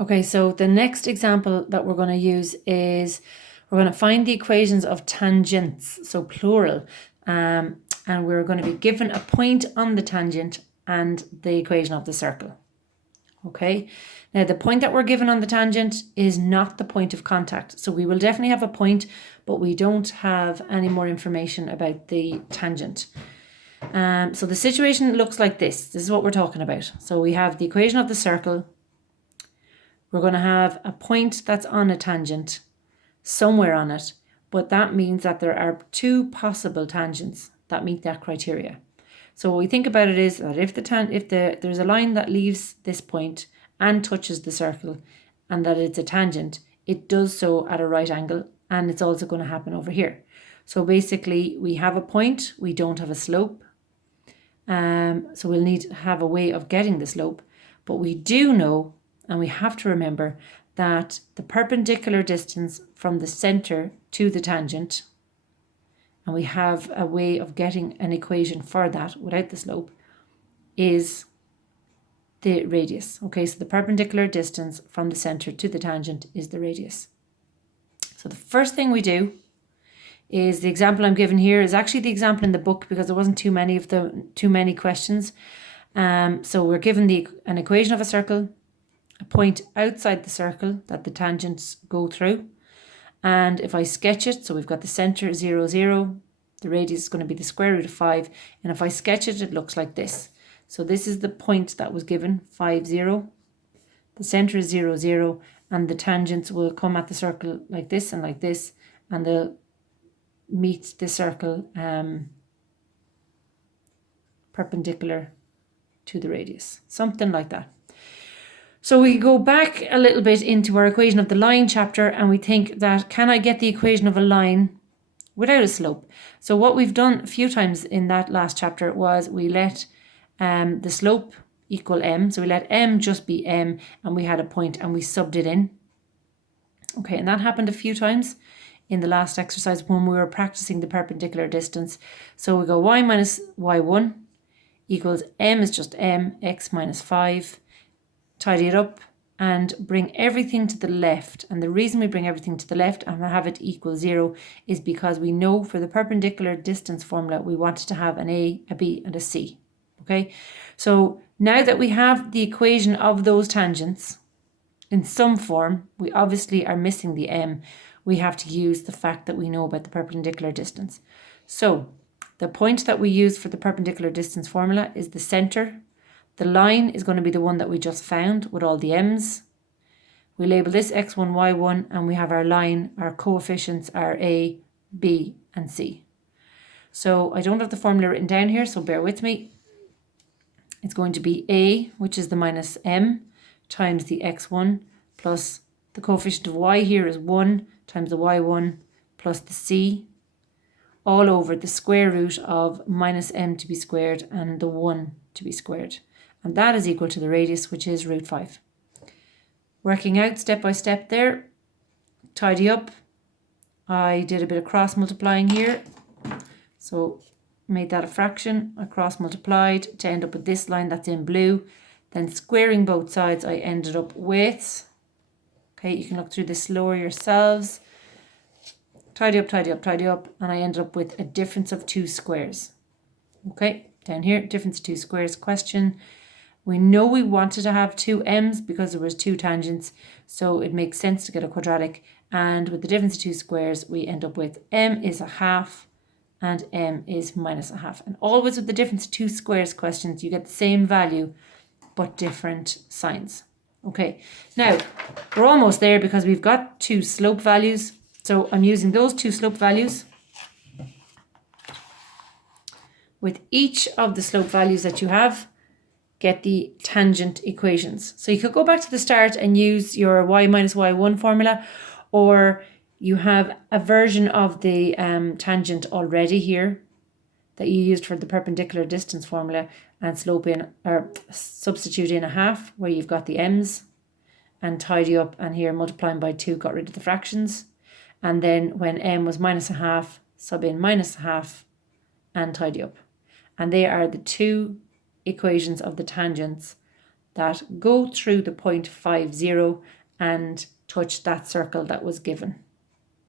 Okay, so the next example that we're going to use is we're going to find the equations of tangents, so plural, and we're going to be given a point on the tangent and the equation of the circle. Okay, now the point that we're given on the tangent is not the point of contact, so we will definitely have a point, but we don't have any more information about the tangent. So the situation looks like this. This is what we're talking about. So we have the equation of the circle. We're going to have a point that's on a tangent somewhere on it, but that means that there are two possible tangents that meet that criteria. So what we think about it is that if there's a line that leaves this point and touches the circle, and that it's a tangent, it does so at a right angle, and it's also going to happen over here. So basically, we have a point, we don't have a slope. So we'll need to have a way of getting the slope, but we do know, and we have to remember, that the perpendicular distance from the center to the tangent, and we have a way of getting an equation for that without the slope, is the radius. Okay, so the perpendicular distance from the center to the tangent is the radius. So the first thing we do is, the example I'm given here is actually the example in the book because there wasn't too many questions. So we're given an equation of a circle, a point outside the circle that the tangents go through. And if I sketch it, so we've got the center 0, 0, the radius is going to be the square root of 5. And if I sketch it, it looks like this. So this is the point that was given, 5, 0. The center is 0, 0, and the tangents will come at the circle like this, and they'll meet the circle perpendicular to the radius, something like that. So we go back a little bit into our equation of the line chapter, and we think that, can I get the equation of a line without a slope? So what we've done a few times in that last chapter was we let the slope equal m. So we let m just be m, and we had a point and we subbed it in. Okay, and that happened a few times in the last exercise when we were practicing the perpendicular distance. So we go y minus y1 equals m is just m, x minus 5. Tidy it up and bring everything to the left. And the reason we bring everything to the left and have it equal 0 is because we know for the perpendicular distance formula we wanted to have an a, a b, and a c. Okay, so now that we have the equation of those tangents in some form, we obviously are missing the m. We have to use the fact that we know about the perpendicular distance. So the point that we use for the perpendicular distance formula is the center. The line is going to be the one that we just found with all the m's. We label this x1, y1, and we have our line, our coefficients are a, b, and c. So I don't have the formula written down here, so bear with me. It's going to be a, which is the minus m, times the x1, plus the coefficient of y here is 1, times the y1, plus the c, all over the square root of minus m to be squared and the 1 to be squared. And that is equal to the radius, which is root 5. Working out step by step there. Tidy up. I did a bit of cross multiplying here. So made that a fraction. I cross multiplied to end up with this line that's in blue. Then squaring both sides, I ended up with, okay, you can look through this slower yourselves. Tidy up, tidy up, tidy up. And I ended up with a difference of 2 squares. Okay, down here, difference of 2 squares question. We know we wanted to have 2 m's because there was 2 tangents, so it makes sense to get a quadratic. And with the difference of 2 squares, we end up with m is a half and m is minus a half. And always with the difference of 2 squares questions, you get the same value, but different signs. Okay, now we're almost there because we've got 2 slope values. So I'm using those 2 slope values. With each of the slope values that you have, get the tangent equations. So you could go back to the start and use your y minus y1 formula, or you have a version of the tangent already here that you used for the perpendicular distance formula and slope in, or substitute in a half where you've got the m's, and tidy up, and here multiplying by 2 got rid of the fractions. And then when m was minus a half, sub in minus a half and tidy up. And they are the 2 equations of the tangents that go through the point 50 and touch that circle that was given.